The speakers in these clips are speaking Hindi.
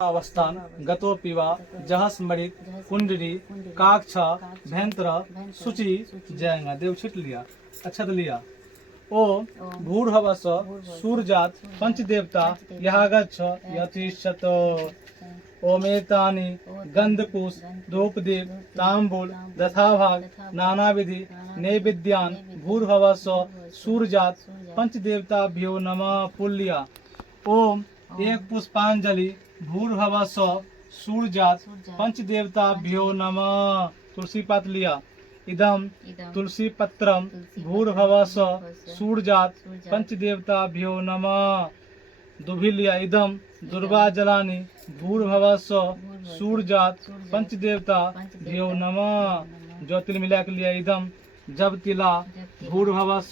अवस्थान गतोऽपि वा जह स्मरित कुंडली काक्ष भयंत्र शुचि जयंगा देव छिट लिया अक्षत लिया। ओ भूर्भवस सूर्यात पंचदेवता यहागच्छ यतिष्ठत। ओमेतानि गंधपूष धूपदीप तांबूल दशाभाग नानाविधि नैवेद्यान भूर्भवस सूर्यात पंचदेवताभ्यो नमः पुल्या। ओम एक पुष्पांजलि भूर्भवस सूर्यात पंचदेवताभ्यो नमः। तुलसी पात लिया। इदम तुलसी पत्रम भूर्भवस सूर्यात पंचदेवताभ्यो नमः। दुभि लिया। इदम दुर्वाजलानि भूर्भवस सूर्यात पंचदेवताभ्यो नमः। जो तिल मिला के लिया। इदम जब तिला भूर्भवस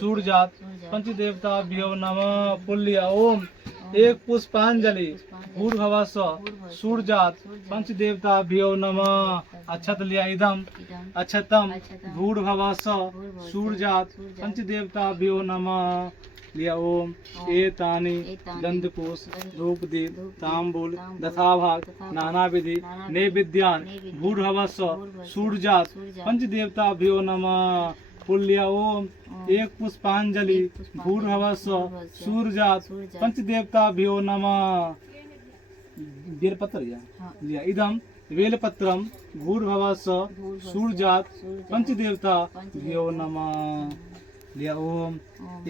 सूर्यात पंचदेवताभ्यो नमः पुल्या। ओम एक पुष्पांजलि भूर्भवस सूर्यात पंचदेवताभ्यो नमः। अक्षत लिया। इदम अक्षतम भूर्भवस सूर्यात पंचदेवताभ्यो नमः लिया। ओम एतानि गंधपूष धूपदीप तांबूल दशाभाग नानाविधि नैवेद्यान भूर्भवस सूर्यात पंचदेवताभ्यो नमः पुल्या। ओम एक पुष्पांजलि भूर्भवस सूर्यात पंचदेवताभ्यो नमः। बेलपत्र लिया। इदम बेलपत्रम भूर्भवस सूर्यात पंचदेवताभ्यो नमः लिया। ओम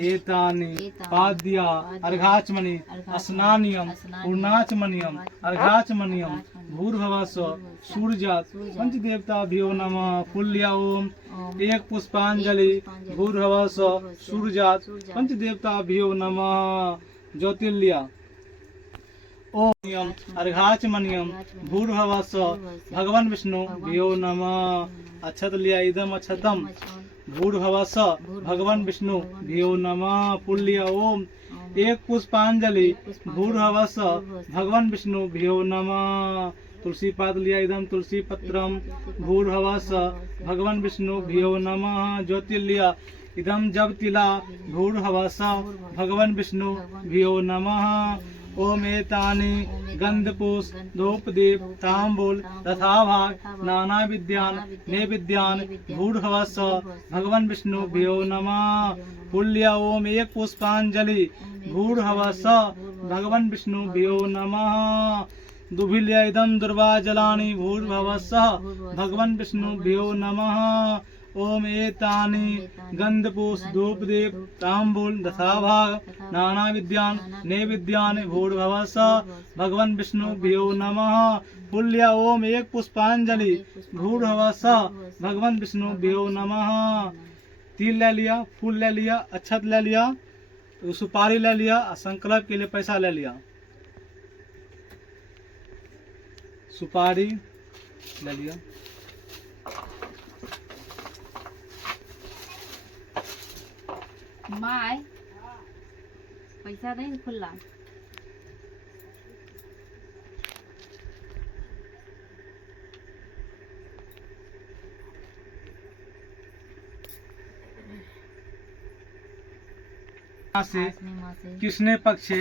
एतानि पाद्या अर्घाचमणि स्नानियम पूर्णाचमनियम अर्घाचमनियम भूर्भवस सूर्यात पंचदेवताभ्यो नमः पुल्या। ओम एक पुष्पांजलि भूर्भवस सूर्यात पंचदेवताभ्यो नमः। ज्योतिर्लिया। ओम अर्घाचमनियम भूर्भवस भगवान विष्णु भ्यो नमः। अक्षत लिया। इदम अक्षतम भूर्भवस भगवान विष्णु भ्यो नमः पुल्या। ओम एक पुष्पांजलि भूर्भवस भगवान विष्णु भ्यो नमः। तुलसी पात लिया। इदम तुलसी पत्रम भूर्भवस भगवान विष्णु भ्यो नमः। ज्योतिर्लिया। इदम जब तिला भूर्भवस भगवान विष्णु भ्यो नमः। ओम एतानि गंधपूष धूपदीप तांबूल दशाभाग नानाविद्यान नैवेद्यान भूर्भवस भगवान विष्णु भ्यो नमः पुल्या। ओम एक पुष्पांजलि भूर्भवस भगवान विष्णु भ्यो नमः। दुभिल्या। इदम दुर्वाजलानि भूर्भवस भगवान विष्णु भ्यो नमः। ओम एतानि गंधपूष धूपदीप तांबूल दशाभाग नानाविद्यान नैवेद्यान भूर्भवस भगवान विष्णु भ्यो नमः पुल्या। ओम एक पुष्पांजलि भूर्भवस भगवान विष्णु भ्यो नमः। तिल ले लिया, फूल ले लिया, अक्षत ले लिया, सुपारी ले लिया, संकल्प के लिए पैसा ले लिया। सुपारी ले लिया। माय पैसा नहीं खुला। से कृष्ण पक्षे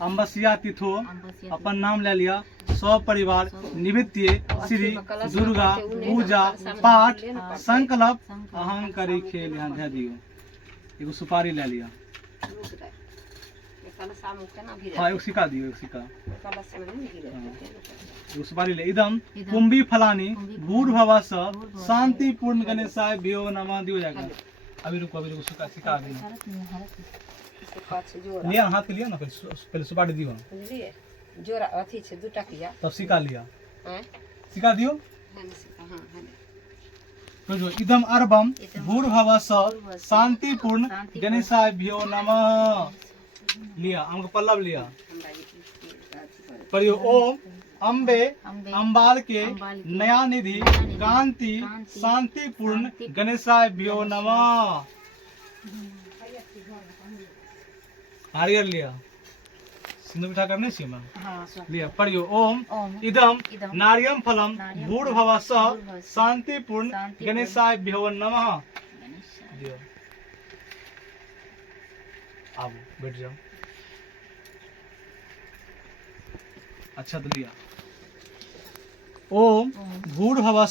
अम्बसिया तिथो अपन नाम ले लिया। सौ परिवार निमित्य श्री दुर्गा पूजा पाठ संकल्प अहंकारी खेल यहाँ दे दियो। एगो सुपारी ले लिया। हाँ एगो सिक्का दियो। एगो सिक्का एगो सुपारी ले। इदम कुंभी फलानी भूर्भवस शांतिपूर्ण गणेशाय भ्यो नमः दियो जाएगा। अभी रुको सिक्का लिया। हाथ के लिया ना पहले सुपारी दियो। जोरा अथी छे दू टकिया तब सिक्का लिया। सिक्का दियो। तो जो इदम अर्बम भूर्भवस शांतिपूर्ण गणेशाय भ्यो नमः लिया। हमको पल्लव लिया। पढ़ियो। ओम अम्बे अम्बाल के नया निधि कांति शांतिपूर्ण गणेशाय भ्यो नमः। नारियल लिया। सिंधु मिठा करने छी मैं लिया। पढ़ियो। ओम इदम नारियम फलम भूर्भवस शांतिपूर्ण गणेशाय भ्यो नमः दियो। आओ बैठ जाओ। अक्षत लिया। ओम भूर्भुवः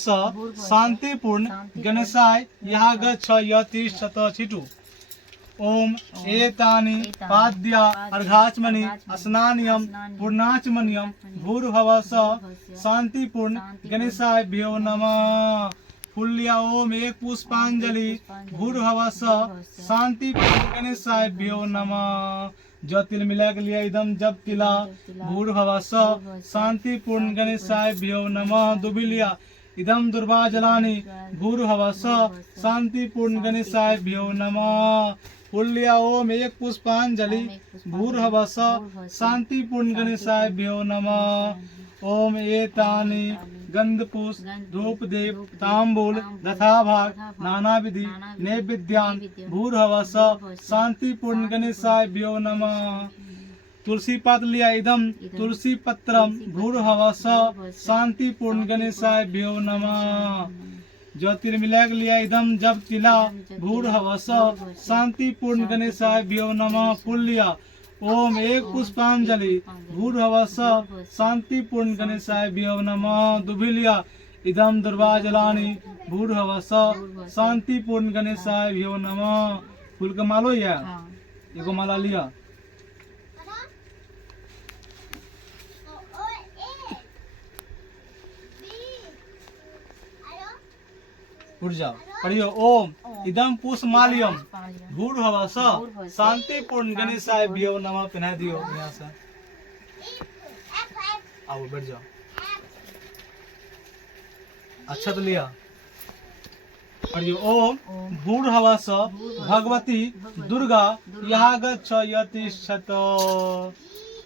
शांतिपूर्ण गणेशाय यः गच्छ यतिष्ठत चिटु। ओम एतानि पाद्या अर्घाचमनि स्नानियं पूर्णाचमनियं भूर्भुवः शांतिपूर्ण गणेशाय भ्यो नमः। फुल्लिया ओम एक पुष्पांजलि भूर्भुवः शांतिपूर्ण गणेशाय भ्यो नमः। जो तिल मिला के लिए इदम जब तिला भूर्भुवः शांतिपूर्ण गणेशाय भ्यो नमः। दुबिलिया इदम दुर्वा जलानि भूर्भुवः शांतिपूर्ण गणेशाय भ्यो नमः। फुल्लिया ओम एक पुष्पांजलि भूर्भुवः शांतिपूर्ण गणेशाय भ्यो नमः। ओम एतानि गंधपुष्प धूपदीप तांबूल दशाभाग नानाविधि नैवेद्यान भूर्भुवः शांतिपूर्ण गणेशाय भ्यो नमः। तुलसी पत्र लिया इदम तुलसी पत्रम भूर्भुवः शांतिपूर्ण गणेशाय भ्यो नमः। ज्योतिर्मिला लिया इदम जब तिला भूर्भुवः शांतिपूर्ण गणेशाय भ्यो नमः। फूल लिया ओम एक पुष्पांजलि भूर्भुवः शांतिपूर्ण गणेशाय भ्यो नमः। दुबिलिया इदम दुर्वा जलानि भूर्भुवः शांतिपूर्ण गणेशाय भ्यो नमः। फूल का मालो या एगो माला लिया। उठ जाओ पढ़ियो। ओम इदम पुष्पमाल्यम भूर्भुवः शांतिपूर्ण गणेशाय भ्यो नमः। पहना दियो यहाँ से आओ बैठ जाओ। अच्छा तो लिया पढ़ियो। ओम भूर्भुवः भगवती दुर्गा यः गच्छ यतिष्ठत।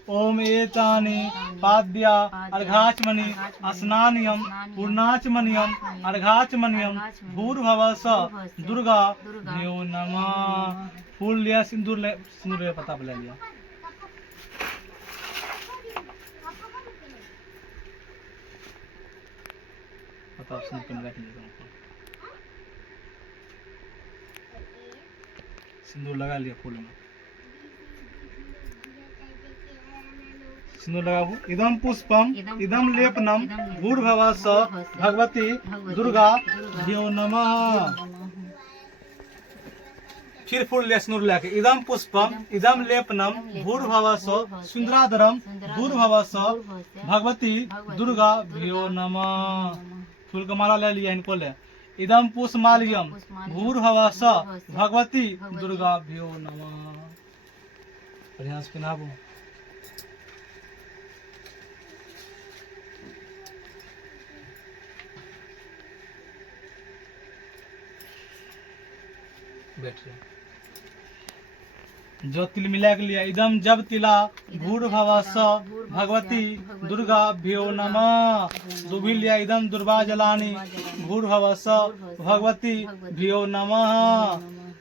ओम एतानि पाद्या अर्घाचमनि स्नानियं पूर्णाचमनियं अर्घाचमनियं भूर्भुवः दुर्गा भ्यो नमः। फूल लिया सिंदूर ले पता ले लिया। पता सिंदूर रख लिया। सिंदूर लगा लिया फूल में। सिंदूर लगाओ। इदम पुष्पम इदम लेपनम भूर्भुवः भगवती दुर्गा भ्यो नमः। फिर फूल ले सिंदूर लेके इदम पुष्पम इदम लेपनम भूर्भुवः सुंदराधरम भूर्भुवः भगवती दुर्गा भ्यो नमः। फूल का माला ले लिया इनको ले। इदम पुष्पमाल्यम भूर्भुवः भगवती दुर्गा भ्यो नमः। बढ़िया से पहनाबो। बैठ जो तिल मिला के लिया इदम जब तिला भूर्भुवः भगवती दुर्गा भ्यो नमः। दुबी लिया इदम दुर्वा जलानि भूर्भुवः भगवती भ्यो नमः।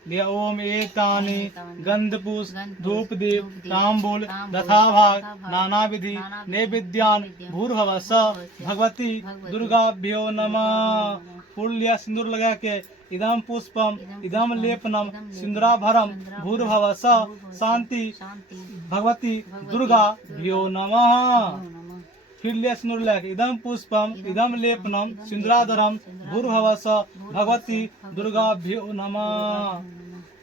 लिया ओम एतानि गंधपुष्प धूपदीप तांबूल दशाभाग नानाविधि नैवेद्यान भूर्भुवः भगवती दुर्गा भ्यो नमः। फूल लिया सिंदूर लगा के इदम पुष्पम इदम लेपनम सिंदूराभरम भूर्भुवः शांति भगवती दुर्गा भ्यो नमः। फिर लिया सिंदूर लगा इदम पुष्पम इदम लेपनम सिंदूराधरम भूर्भुवः भगवती दुर्गा भ्यो नमः।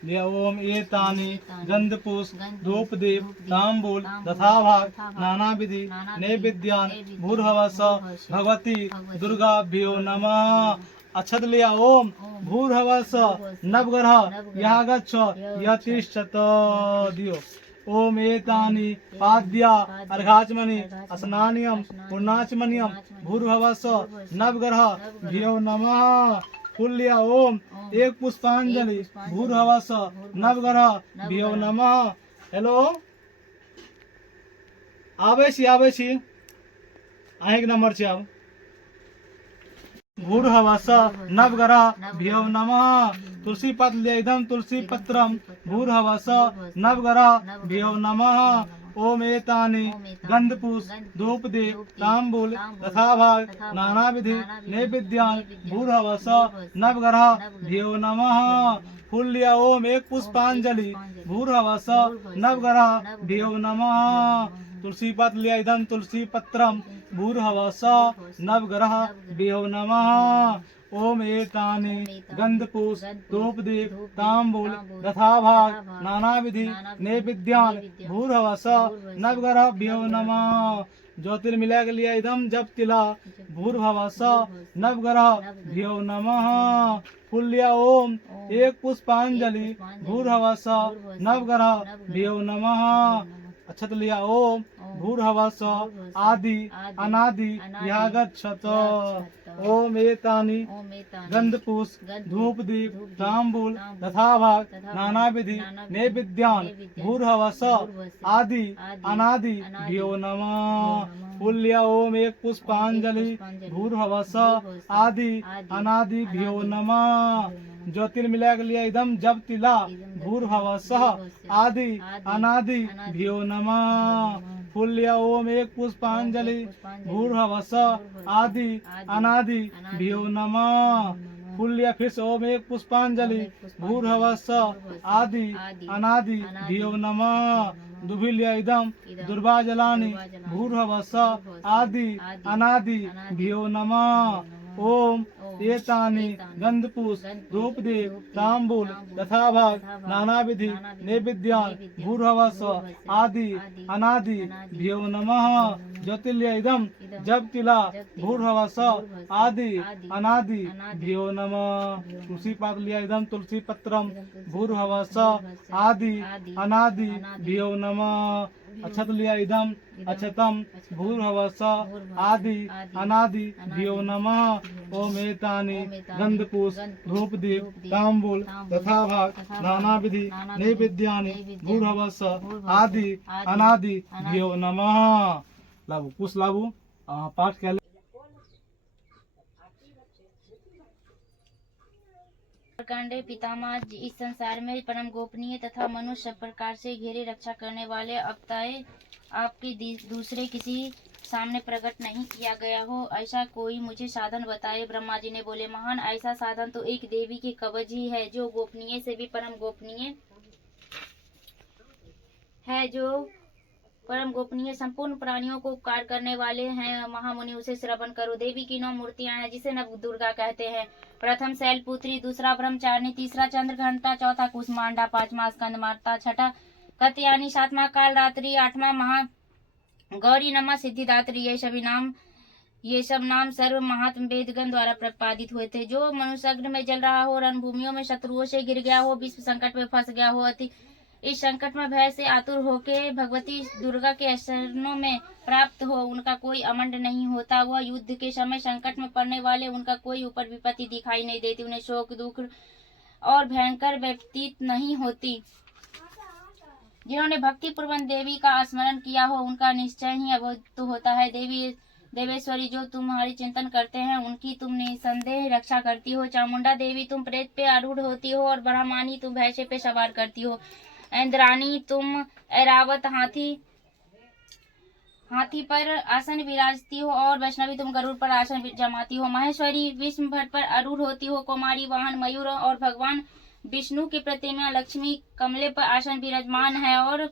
लिया ओम एतानि गंधपुष्प धूपदीप तांबूल दशाभाग नानाविधि नैवेद्यान भूर्भुवः भगवती दुर्गा भ्यो नमः। अक्षत लिया ओम भूर्भुवः नवग्रह यः गच्छ यतिष्ठत दियो। ओम एतानि पाद्या अर्घाचमनि स्नानियं पूर्णाचमनियं भूर्भुवः नवग्रह भ्यो नमः। फूल लिया ओम एक पुष्पांजलि भूर्भुवः नवग्रह भ्यो नमः। हेलो आवे छी अहें नंबर छे। अब भूर्भुवः नवग्रह भ्यो नमः। तुलसी पत्र ले इदम तुलसी पत्रम भूर्भुवः नवग्रह भ्यो नमः। ओम एतानि गंधपुष्प धूपदीप तांबूल तथा भाग नाना विधि नैवेद्यान भूर्भुवः नवग्रह भ्यो नमः। फूल लिया ओम एक पुष्पांजलि भूर्भुवः नवग्रह भ्यो नमः। तुलसी पत्र लिया इदं तुलसी पत्रम भूर्भुवः नवग्रह भ्यो नमः। ओम एतानि गंधपुष्प धूपदीप तांबूल तथा भाग नाना विधि नैवेद्यान भूर्भुवः नवग्रह भ्यो नमः। ज्योतिर्मिलय के लिए इदम जप तिला भूर्भुवः नवग्रह भ्यो नमः। फूल लिया ओम एक पुष्पांजलि भूर्भुवः नवग्रह भ्यो नमः। अक्षत लिया ओम भूर्भुवः आदि अनादि यागच्छत। ओम एतानि गंधपुष्प धूपदीप तांबूल तथा भाग नाना विधि नैवेद्यान भूर्भुवः आदि अनादि भ्यो नमः। फूल लिया ओम एक पुष्पांजलि भूर्भुवः आदि अनादि भ्यो नमः। ज्योतिर्मिलय के लिए इदम जप तिला भूर्भुवः आदि अनादि भ्यो नमः। फूल लिया ओम एक पुष्पांजलि भूर्भुवः आदि अनादि भ्यो नमः। फूल लिया फिर से ओम एक पुष्पांजलि भूर्भुवः आदि अनादि भ्यो नमः। दुभि लिया इदम दुर्वाजलानि भूर्भुवः आदि अनादि भ्यो नमः। ओम एतानि गंधपुष्प धूपदीप तांबूल तथा भाग नाना विधि नैवेद्यान भूर्भुवः आदि अनादि भ्यो नमः। ज्योतिर्लिय इदम जप तिला भूर्भुवः आदि अनादि भ्यो नमः। तुलसी पात लिया इदम तुलसी पत्रम भूर्भुवः आदि अनादि भ्यो नमः। अक्षत लिया इदम अक्षतम भूर्भुवः आदि अनादि भ्यो नमः। ओम एतानि गंधपुष्प धूपदीप तांबूल तथा भाग नाना विधि नैवेद्यानि भूर्भुवः आदि अनादि भ्यो नमः। लाभु कुछ लाभु पाठ क्या कांडे पितामह इस संसार में परम गोपनीय तथा मनुष्य सब प्रकार से घेरे रक्षा करने वाले अवताए आपके दूसरे किसी सामने प्रकट नहीं किया गया हो, ऐसा कोई मुझे साधन बताए। ब्रह्मा जी ने बोले, महान ऐसा साधन तो एक देवी की कवच ही है, जो गोपनीय से भी परम गोपनीय है, जो परम गोपनीय संपूर्ण प्राणियों को उपकार करने वाले हैं। महामुनि उसे श्रवण करो। देवी की 9 मूर्तियां हैं, जिसे नव दुर्गा कहते हैं। प्रथम शैलपुत्री, दूसरा ब्रह्मचारिणी, तीसरा चंद्रघंटा, चौथा कुसमांडा, पांचवा स्कंद माता, छठा कत्यायनी, सातवां काल रात्रि, आठवां महा गौरी, नमः सिद्धिदात्री। ये सब नाम सर्व महात्म वेदगण द्वारा प्रतिपादित हुए थे। जो मनुष्य अग्नि में जल रहा हो, रणभूमियों में शत्रुओं से गिर गया हो, विश्व संकट में फंस गया हो, इस संकट में भय से आतुर होके भगवती दुर्गा के शरणों में प्राप्त हो, उनका कोई अमंड नहीं होता। वह युद्ध के समय संकट में पड़ने वाले, उनका कोई ऊपर विपत्ति दिखाई नहीं देती, उन्हें शोक दुख और भयंकर व्यतीत नहीं होती। जिन्होंने भक्ति पूर्वक देवी का स्मरण किया हो, उनका निश्चय ही अवोध होता है। देवेश्वरी, जो तुम्हारी चिंतन करते हैं, उनकी तुम निसंदेह रक्षा करती हो। चामुंडा देवी, तुम प्रेत पे आरूढ़ होती हो, और ब्रह्मानी, तुम भैंसे पे सवार करती हो। इंद्राणी, तुम ऐरावत हाथी पर आसन विराजती हो, और वैष्णवी, तुम गरुड़ पर आसन जमाती हो। महेश्वरी, विष्णु भट्ट पर आरूढ़ होती हो। कुमारी, वाहन मयूर, और भगवान विष्णु की प्रतिमा लक्ष्मी कमले पर आसन विराजमान है, और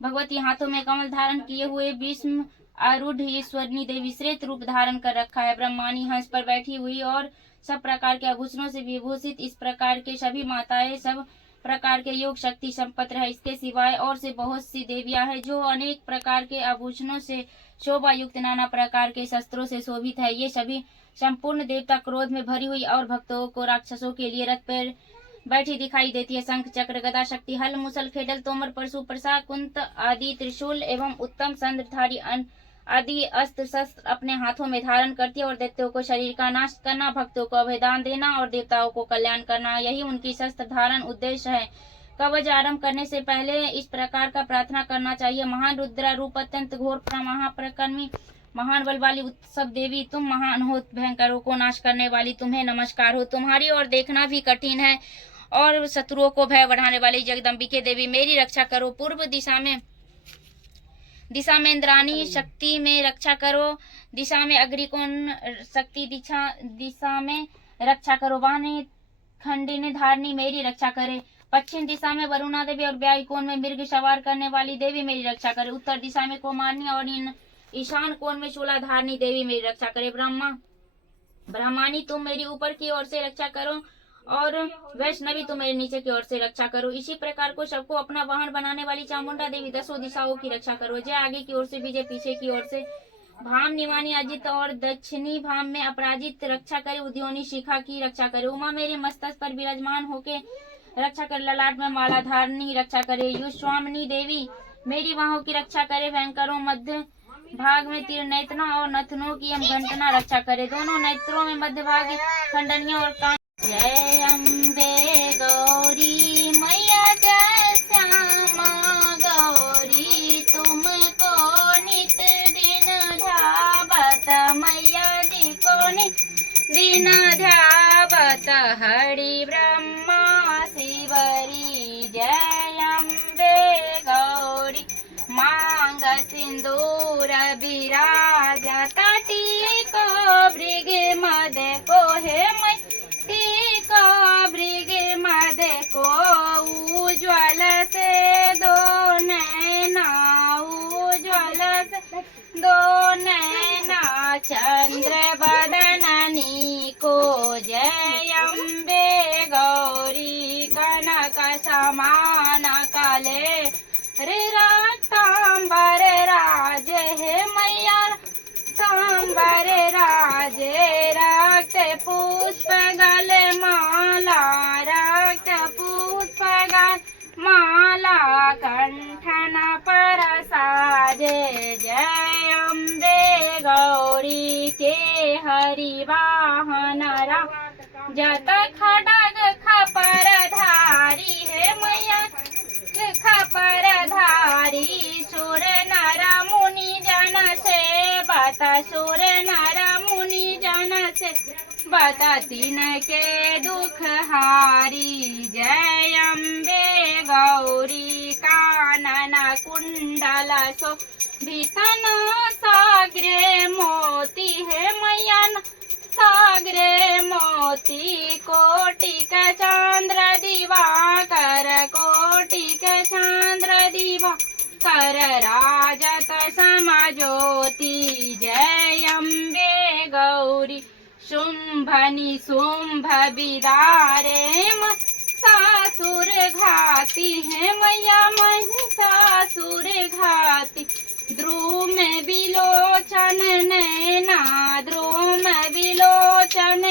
भगवती हाथों में कमल धारण किए हुए विष्णु आरूढ़ ईश्वरनी देवी श्रेष्ठ रूप धारण कर रखा है। ब्रह्मानी हंस पर बैठी हुई और सब प्रकार के आभूषणों से विभूषित, इस प्रकार के सभी माताएं सब प्रकार के योग शक्ति संपन्न है। इसके सिवाय और से बहुत सी देवियां हैं, जो अनेक प्रकार के आभूषणों से शोभा युक्त, नाना प्रकार के शस्त्रों से शोभित है। ये सभी संपूर्ण देवता क्रोध में भरी हुई और भक्तों को राक्षसों के लिए रथ पर बैठी दिखाई देती है। शंख चक्र गदा शक्ति हल मुसल खेडल तोमर परशु प्रसा कुंत आदि त्रिशूल एवं उत्तम संद्रधारी आदि अस्त्र शस्त्र अपने हाथों में धारण करती है, और दैत्यों को शरीर का नाश करना, भक्तों को अभयदान देना और देवताओं को कल्याण करना, यही उनकी शस्त्र धारण उद्देश्य है। कवच आरंभ करने से पहले इस प्रकार का प्रार्थना करना चाहिए। महान रुद्र रूप, अत्यंत घोर महापराक्रमी, महान बल वाली उत्सव देवी, तुम महान हो, भयंकरों को नाश करने वाली, तुम्हें नमस्कार हो। तुम्हारी ओर देखना भी कठिन है, और शत्रुओं को भय बढ़ाने वाली जगदम्बिके देवी, मेरी रक्षा करो। पूर्व दिशा में दिशा में इंद्राणी शक्ति में रक्षा करो, दिशा में अग्निकोण शक्ति दिशा में रक्षा करो, वाणी खंडिनी धारणी मेरी रक्षा करे, पश्चिम दिशा में वरुणा देवी और व्याय कोण में मृग सवार करने वाली देवी मेरी रक्षा करे, उत्तर दिशा में कुमारनी और ईशान कोण में शूलाधारणी देवी मेरी रक्षा करे, ब्रह्मानी तुम मेरी ऊपर की ओर से रक्षा करो और वैष्णवी तुम मेरे नीचे की ओर से रक्षा करो। इसी प्रकार को सबको अपना वाहन बनाने वाली चामुंडा देवी दसों दिशाओं की रक्षा करो। जय आगे की ओर से, विजय पीछे की ओर से, भाम निवानी अजित और दक्षिणी भाम में अपराजित रक्षा करे, उद्योनी शिखा की रक्षा करे, उमा मेरे मस्तक पर विराजमान होके रक्षा करे, ललाट में माला धारणी रक्षा करे, युष्वामिनी देवी मेरी बाहों की रक्षा करे, भयंकरों मध्य भाग में तीर नेतना और नथनों की हम घंटना रक्षा करे, दोनों नेत्रों में मध्य भाग खंडनिया और कान। जय अम्बे गौरी मैया जय श्यामा गौरी, तुमको नित दिन ध्यावत मैया जी को नित दिन ध्यावत, हरि ब्रह्मा शिवरी। जय अम्बे गौरी मांग सिंदूर विराज, टीको भृग मद को हे टीको भृग मद को, उज्ज्वल से दो नैना उज्ज्वल से दो नैना, चंद्र बदननी को। जय अम्बे गौरी कनक समान काले रे रक्तांबर राज हे मैया, तांबर राज रक्त पुष्प गल माला, रक्त पुष्प गल माला कंठन पर साजे। जय अम्बे गौरी के हरि वाहन रा, जत खडग खपर धारी हे मैया, खपर धारी सुर नर मुनि जन से बता, सुर नर मुनि जन से बता, तीन के दुख हारी। जय अम्बे गौरी कानन कुंडल सो भीतन सागरे मोती हे मैया, सागरे मोती कोटिक चंद्र दिवाकर, कोटिक चंद्र दिवाकर राजत समज्योति। जय अम्बे गौरी शुंभनि शुंभ विदारे, सासुर घाती है मैया महिषासुर घाती, ध्रुव में विलोचन नैना, ध्रुव में विलोचन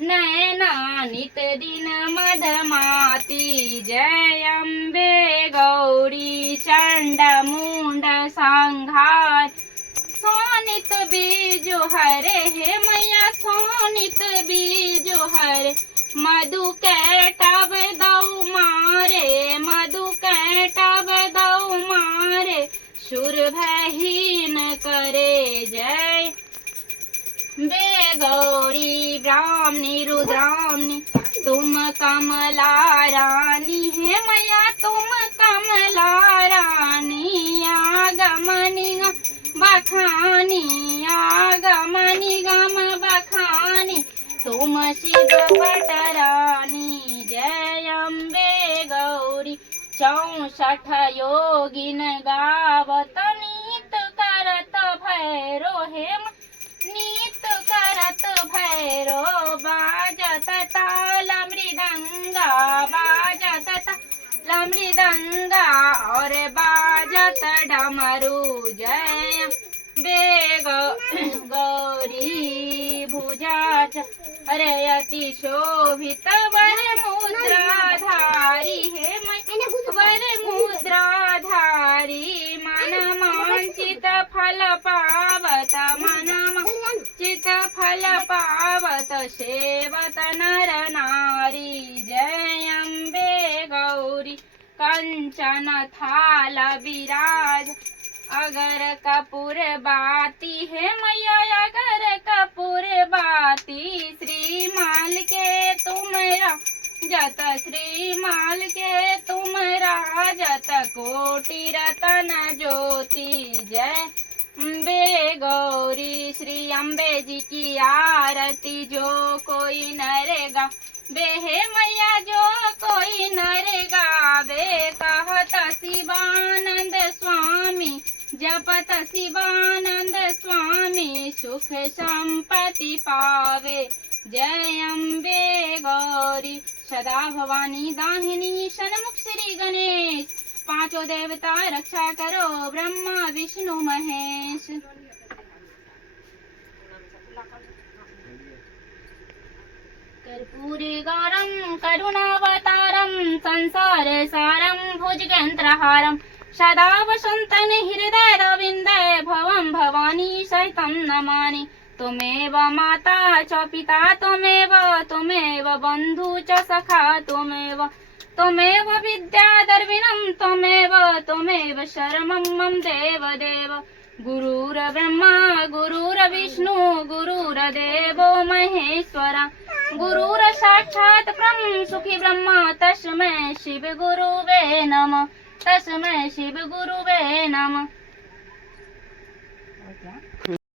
नैना, नित दिन मधमाती। जय अम्बे गौरी चंड मुंड संघार, सोनित बीजो हरे हे मैया, सोनित बीजो हरे, मधु कैटब दौ मारे, मधु कैटब दौ मारे, सुर भहीन करे। जय बे गौरी ब्राह्मणी रुद्रामणी, तुम कमला रानी है मैया, तुम कमला रानी, आगमनी बखानी, आगमनी गम बखानी, तुम शिव पटरानी। जय अम्बे गौरी 64 योगिन गावत, नीत करत भैरो हे नीत करत भैरो, बाजत ताल मृदंगा, बाजत ताल मृदंगा और बाजत डमरू। जय बे गौरी भुजा अरे अति शोभित वर मुद्राधारी हे वर मुद्राधारी, मन मांचित फल पावत, मन मांचित फल पावत, सेवत नर नारी। जय अम्बे गौरी कंचन थाल विराज, अगर कपूर बाती है मैया, अगर कपूर बाती, श्री माल के तुमरा जत, श्री माल के तुम राजत कोटि रतन ज्योति। जय अम्बे गौरी श्री अम्बे जी की आरती जो कोई नरेगा बेहे मैया जो कोई नरेगा वे कहत शिवानंद स्वामी जपत शिवानंद स्वामी सुख संपत्ति पावे। जय अम्बे गौरी सदा भवानी दाहिनी सन्मुख श्री गणेश पांचों देवता रक्षा करो ब्रह्मा विष्णु महेश। कर्पूरी गौरम करुणावतारम संसार सारम भुजगेन्द्रहारम सदा वसंतन हृदय रविंदय भवम भवानी सहितं नमामि। त्वमेव माता च पिता त्वमेव बन्धु च सखा त्वमेव विद्याधर्विणं त्वमेव शरणं मम देव। गुरुर्ब्रह्मा गुरुर्विष्णु गुरुर्देवो महेश्वरा गुरुर साक्षात् परं सुखी ब्रह्मा तस्मै शिव गुरुवे नमः।